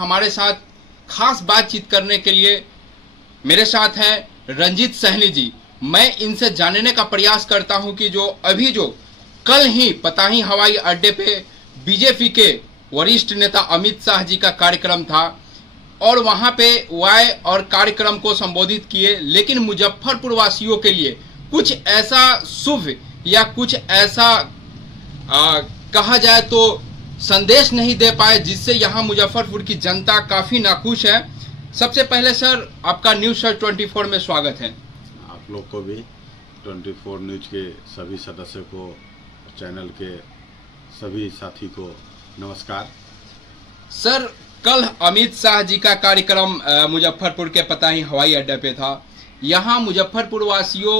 हमारे साथ खास बातचीत करने के लिए मेरे साथ हैं रंजीत सहनी जी। मैं इनसे जानने का प्रयास करता हूं कि जो कल ही पताही हवाई अड्डे पे बीजेपी के वरिष्ठ नेता अमित शाह जी का कार्यक्रम था और वहां पे वाय और कार्यक्रम को संबोधित किए, लेकिन मुजफ्फरपुर वासियों के लिए कुछ ऐसा शुभ या कुछ ऐसा कहा जाए तो संदेश नहीं दे पाए, जिससे यहाँ मुजफ्फरपुर की जनता काफ़ी नाखुश है। सबसे पहले सर, आपका न्यूज़ सर 24 में स्वागत है। आप लोग को भी 24 न्यूज के सभी सदस्यों को, चैनल के सभी साथी को नमस्कार। सर, कल अमित शाह जी का कार्यक्रम मुजफ्फरपुर के पताही हवाई अड्डे पे था। यहाँ मुजफ्फरपुर वासियों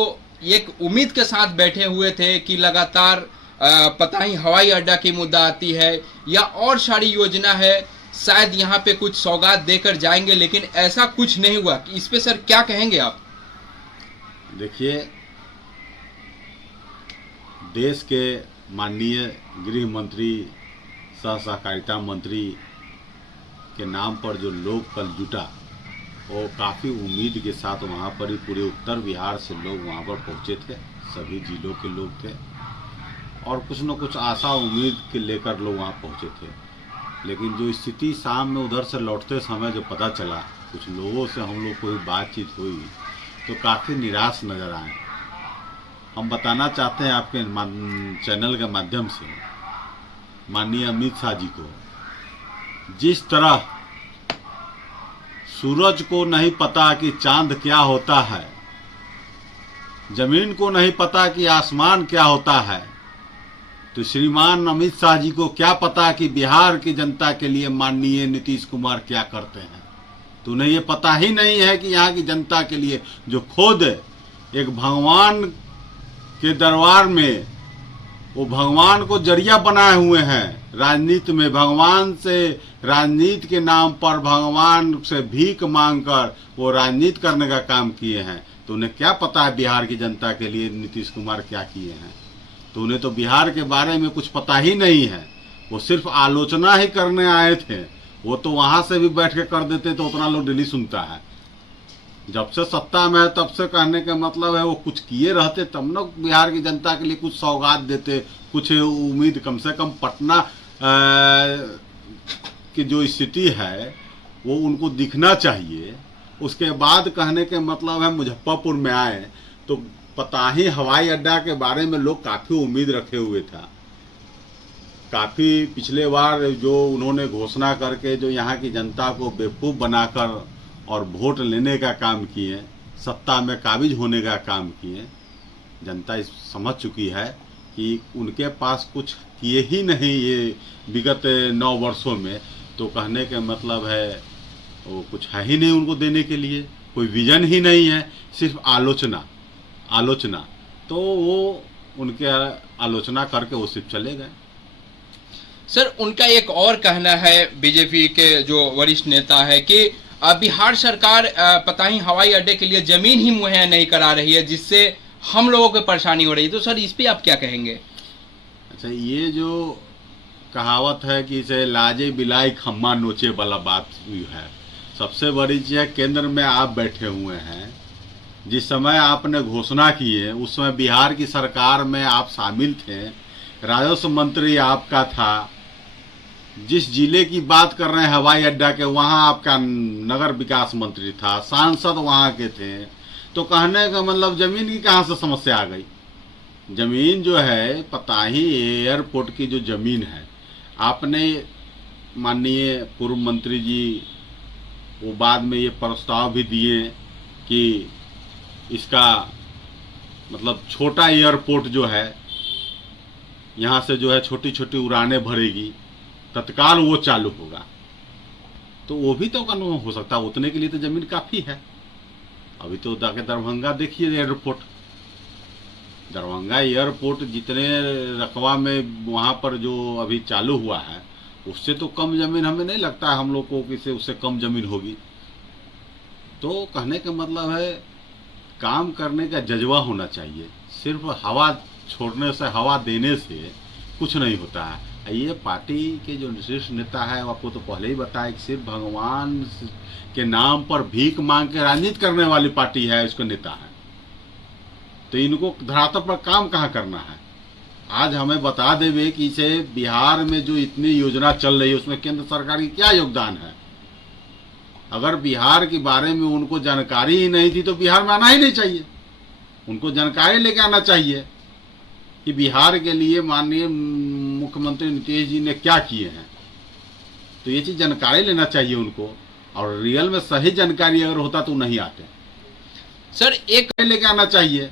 एक उम्मीद के साथ बैठे हुए थे कि लगातार पताही हवाई अड्डा की मुद्दा आती है या और सारी योजना है, शायद यहाँ पे कुछ सौगात देकर जाएंगे, लेकिन ऐसा कुछ नहीं हुआ। इस पे सर क्या कहेंगे आप? देखिए, देश के माननीय गृह मंत्री, सह सहकारिता मंत्री के नाम पर जो लोग कल जुटा, वो काफ़ी उम्मीद के साथ वहाँ पर ही पूरे उत्तर बिहार से लोग वहाँ पर पहुँचे थे। सभी जिलों के लोग थे और कुछ न कुछ आशा उम्मीद के लेकर लोग वहाँ पहुँचे थे। लेकिन जो स्थिति शाम में उधर से लौटते समय जो पता चला, कुछ लोगों से हम लोग को बातचीत हुई तो काफ़ी निराश नज़र आए। हम बताना चाहते हैं आपके चैनल के माध्यम से माननीय अमित शाह जी को, जिस तरह सूरज को नहीं पता कि चांद क्या होता है, जमीन को नहीं पता कि आसमान क्या होता है, तो श्रीमान अमित शाह जी को क्या पता कि बिहार की जनता के लिए माननीय नीतीश कुमार क्या करते हैं। तो उन्हें ये पता ही नहीं है कि यहाँ की जनता के लिए जो खुद एक भगवान के दरबार में वो भगवान को जरिया बनाए हुए हैं राजनीति में, भगवान से राजनीति के नाम पर भगवान से भीख मांगकर वो राजनीति करने का काम किए हैं। तो उन्हें क्या पता है बिहार की जनता के लिए नीतीश कुमार क्या किए हैं। तो उन्हें तो बिहार के बारे में कुछ पता ही नहीं है। वो सिर्फ आलोचना ही करने आए थे। वो तो वहाँ से भी बैठ के कर देते तो उतना लोग डेली सुनता है। जब से सत्ता में है तब से कहने का मतलब है वो कुछ किए रहते तब न बिहार की जनता के लिए कुछ सौगात देते, कुछ उम्मीद। कम से कम पटना की जो स्थिति है वो उनको दिखना चाहिए। उसके बाद कहने के मतलब है मुजफ्फरपुर में आए तो पताही हवाई अड्डा के बारे में लोग काफ़ी उम्मीद रखे हुए था। काफ़ी पिछले बार जो उन्होंने घोषणा करके जो यहाँ की जनता को बेवकूफ़ बनाकर और वोट लेने का काम किए, सत्ता में काबिज होने का काम किए, जनता इस समझ चुकी है कि उनके पास कुछ किए ही नहीं ये विगत 9 वर्षों में। तो कहने के मतलब है वो कुछ है ही नहीं उनको देने के लिए, कोई विजन ही नहीं है, सिर्फ आलोचना। तो वो उनके आलोचना करके वो सिर्फ चले गए। सर, उनका एक और कहना है, बीजेपी के जो वरिष्ठ नेता है, कि बिहार सरकार पताही हवाई अड्डे के लिए जमीन ही मुहैया नहीं करा रही है, जिससे हम लोगों को परेशानी हो रही है। तो सर, इस पे आप क्या कहेंगे? अच्छा, ये जो कहावत है कि इसे लाजे बिलाई खम्मा नोचे वाला बात हुई है। सबसे बड़ी चीज़ है, केंद्र में आप बैठे हुए हैं। जिस समय आपने घोषणा की है उस समय बिहार की सरकार में आप शामिल थे, राजस्व मंत्री आपका था। जिस जिले की बात कर रहे हैं हवाई अड्डा के, वहाँ आपका नगर विकास मंत्री था, सांसद वहाँ के थे। तो कहने का मतलब जमीन की कहाँ से समस्या आ गई? जमीन जो है पताही एयरपोर्ट की जो जमीन है, आपने माननीय पूर्व मंत्री जी वो बाद में ये प्रस्ताव भी दिए कि इसका मतलब छोटा एयरपोर्ट जो है यहाँ से जो है छोटी छोटी उड़ानें भरेगी, तत्काल वो चालू होगा। तो वो भी तो कानून हो सकता है, उतने के लिए तो ज़मीन काफ़ी है। अभी तो जाके दरभंगा देखिए एयरपोर्ट, दरभंगा एयरपोर्ट जितने रकबा में वहाँ पर जो अभी चालू हुआ है उससे तो कम ज़मीन हमें नहीं लगता है हम लोग को कि उससे कम ज़मीन होगी। तो कहने का मतलब है काम करने का जज्बा होना चाहिए। सिर्फ हवा छोड़ने से, हवा देने से कुछ नहीं होता है। ये पार्टी के जो शीर्ष नेता है वो आपको तो पहले ही बताया कि सिर्फ भगवान के नाम पर भीख मांग के राजनीति करने वाली पार्टी है, इसके नेता है। तो इनको धरातल पर काम कहाँ करना है। आज हमें बता देवे कि इसे बिहार में जो इतनी योजना चल रही है उसमें केंद्र सरकार की क्या योगदान है। अगर बिहार के बारे में उनको जानकारी ही नहीं थी तो बिहार में आना ही नहीं चाहिए। उनको जानकारी लेके आना चाहिए कि बिहार के लिए माननीय मुख्यमंत्री नीतीश जी ने क्या किए हैं। तो ये चीज़ जानकारी लेना चाहिए उनको, और रियल में सही जानकारी अगर होता तो नहीं आते। सर एक लेके आना चाहिए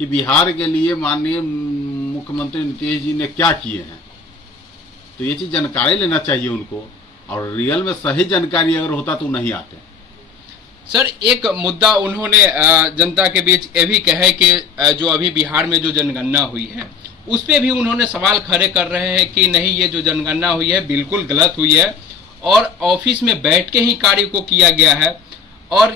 कि बिहार के लिए माननीय मुख्यमंत्री नीतीश जी ने क्या किए हैं। तो ये चीज़ जानकारी लेना चाहिए उनको, और रियल में सही जानकारी अगर होता तो नहीं आते। सर एक मुद्दा उन्होंने जनता के बीच ये भी कहा कि जो अभी बिहार में जो जनगणना हुई है उस पे भी उन्होंने सवाल खड़े कर रहे हैं कि नहीं, ये जो जनगणना हुई है बिल्कुल गलत हुई है और ऑफिस में बैठ के ही कार्य को किया गया है। और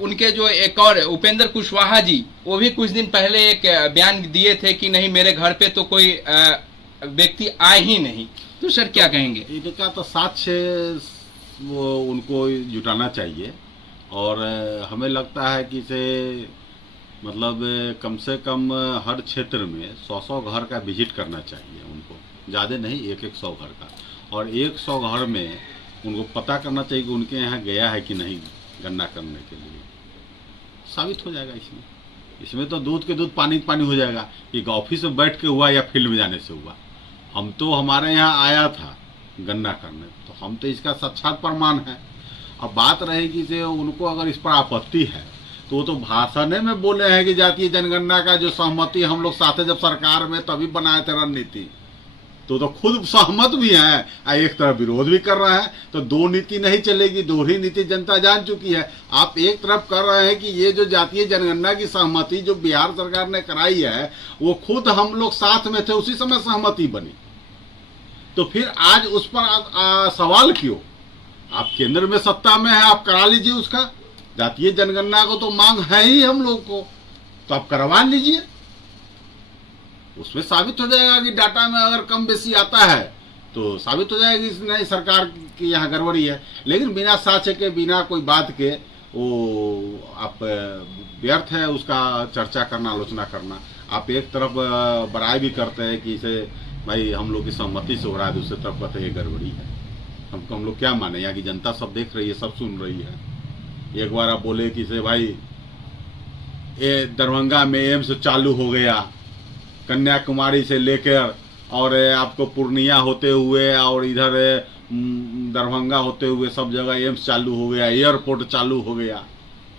उनके जो एक और उपेंद्र कुशवाहा जी, वो भी कुछ दिन पहले एक बयान दिए थे कि नहीं, मेरे घर पे तो कोई व्यक्ति आए ही नहीं। तो सर क्या कहेंगे? इनका तो साक्ष्य वो उनको जुटाना चाहिए, और हमें लगता है कि इसे मतलब कम से कम हर क्षेत्र में 100 घर का विजिट करना चाहिए उनको, ज़्यादा नहीं, 100 घर का। और 100 घर में उनको पता करना चाहिए कि उनके यहाँ गया है कि नहीं गणना करने के लिए। साबित हो जाएगा इसमें तो दूध के दूध पानी पानी हो जाएगा कि ऑफिस में बैठ के हुआ या फील्ड में जाने से हुआ। हम तो हमारे यहाँ आया था गणना करने, तो हम तो इसका साक्षात प्रमाण है। अब बात रहेगी कि उनको अगर इस पर आपत्ति है तो वो तो भाषण में बोले हैं कि जातीय जनगणना का जो सहमति हम लोग साथ जब सरकार में तभी बनाए थे रणनीति, तो खुद सहमत भी हैं, एक तरफ विरोध भी कर रहे हैं। तो दो नीति नहीं चलेगी, दोहरी नीति जनता जान चुकी है। आप एक तरफ कर रहे हैं कि ये जो जातीय जनगणना की सहमति जो बिहार सरकार ने कराई है वो खुद हम लोग साथ में थे, उसी समय सहमति बनी। तो फिर आज उस पर सवाल क्यों? आप केंद्र में सत्ता में है, आप करा लीजिए उसका। जातीय जनगणना को तो मांग है ही हम लोग को, तो आप करवा लीजिए। उसमें साबित हो जाएगा कि डाटा में अगर कम बेसी आता है तो साबित हो जाएगा कि नहीं, सरकार की यहाँ गड़बड़ी है। लेकिन बिना साक्ष्य के, बिना कोई बात के वो आप व्यर्थ है उसका चर्चा करना, आलोचना करना। आप एक तरफ बड़ाई भी करते हैं कि इसे भाई हम लोग की सहमति से हो रहा है, दूसरी तरफ कहते हैं गड़बड़ी है। हम लोग क्या माने? यहाँ की जनता सब देख रही है, सब सुन रही है। एक बार आप बोले कि से भाई ये दरभंगा में एम्स चालू हो गया, कन्याकुमारी से लेकर और आपको पूर्णिया होते हुए और इधर दरभंगा होते हुए सब जगह एम्स चालू हो गया, एयरपोर्ट चालू हो गया।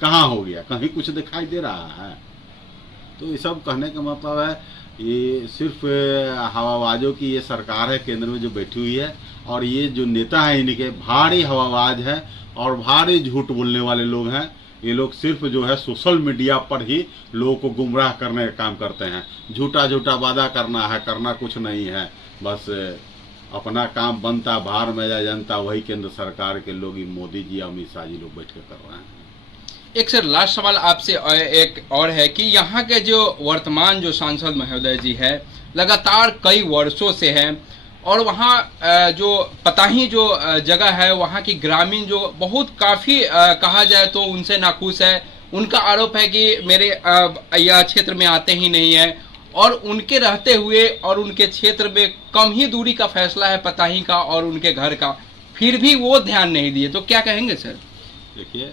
कहाँ हो गया? कहीं कुछ दिखाई दे रहा है? तो ये सब कहने का मतलब है ये सिर्फ हवाबाजों की ये सरकार है केंद्र में जो बैठी हुई है, और ये जो नेता है इनके भारी हवाबाज है और भारी झूठ बोलने वाले लोग हैं। ये लोग सिर्फ जो है सोशल मीडिया पर ही लोगों को गुमराह करने का काम करते हैं। झूठा झूठा वादा करना है, करना कुछ नहीं है, बस अपना काम बनता, बाहर में जा जनता, वही केंद्र सरकार के लोग, मोदी जी, अमित शाह जी लोग बैठ के कर रहे हैं। एक सर लास्ट सवाल आपसे एक और है कि यहाँ के जो वर्तमान जो सांसद महोदय जी है लगातार कई वर्षों से हैं, और वहाँ जो पताही जो जगह है वहाँ की ग्रामीण जो बहुत काफ़ी कहा जाए तो उनसे नाखुश है। उनका आरोप है कि मेरे यह क्षेत्र में आते ही नहीं है, और उनके रहते हुए और उनके क्षेत्र में कम ही दूरी का फैसला है पताही का और उनके घर का, फिर भी वो ध्यान नहीं दिए। तो क्या कहेंगे सर? देखिए,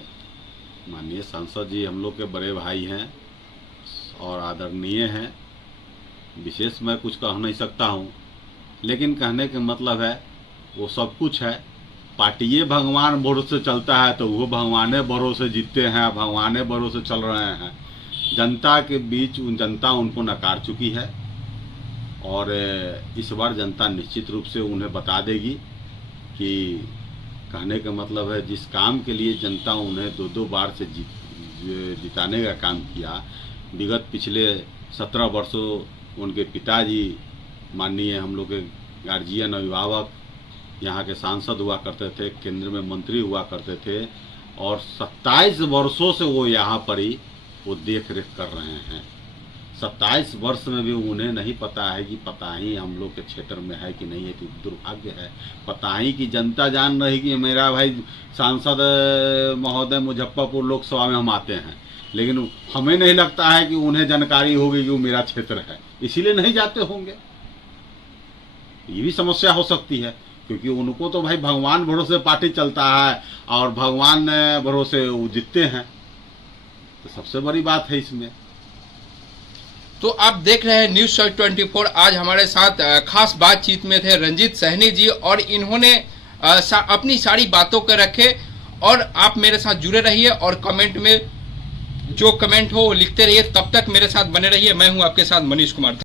माननीय सांसद जी हम लोग के बड़े भाई हैं और आदरणीय हैं, विशेष मैं कुछ कह नहीं सकता हूँ, लेकिन कहने का मतलब है वो सब कुछ है। पार्टिये भगवान भरोसे चलता है तो वो भगवाने भरोसे जीतते हैं, भगवाने भरोसे चल रहे हैं। जनता के बीच जनता उनको नकार चुकी है, और इस बार जनता निश्चित रूप से उन्हें बता देगी कि कहने का मतलब है जिस काम के लिए जनता उन्हें 2-2 बार से जिताने का काम किया, विगत पिछले 17 वर्षों उनके पिताजी माननीय हम लोग के गार्जियन, अभिभावक यहाँ के सांसद हुआ करते थे, केंद्र में मंत्री हुआ करते थे, और 27 वर्षों से वो यहाँ पर ही वो देख रेख कर रहे हैं। 27 वर्ष में भी उन्हें नहीं पता है कि पताही हम लोग के क्षेत्र में है कि नहीं है, कि दुर्भाग्य है। पताही की जनता जान रही कि मेरा भाई सांसद महोदय मुजफ्फरपुर लोकसभा में हम आते हैं, लेकिन हमें नहीं लगता है कि उन्हें जानकारी होगी कि वो मेरा क्षेत्र है, इसीलिए नहीं जाते होंगे। ये भी समस्या हो सकती है, क्योंकि उनको तो भाई भगवान भरोसे पार्टी चलता है और भगवान भरोसे वो जीतते हैं, तो सबसे बड़ी बात है इसमें। तो आप देख रहे हैं न्यूज़ 24। आज हमारे साथ खास बातचीत में थे रंजीत सहनी जी, और इन्होंने अपनी सारी बातों को रखे। और आप मेरे साथ जुड़े रहिए और कमेंट में जो कमेंट हो वो लिखते रहिए। तब तक मेरे साथ बने रहिए। मैं हूं आपके साथ मनीष कुमार।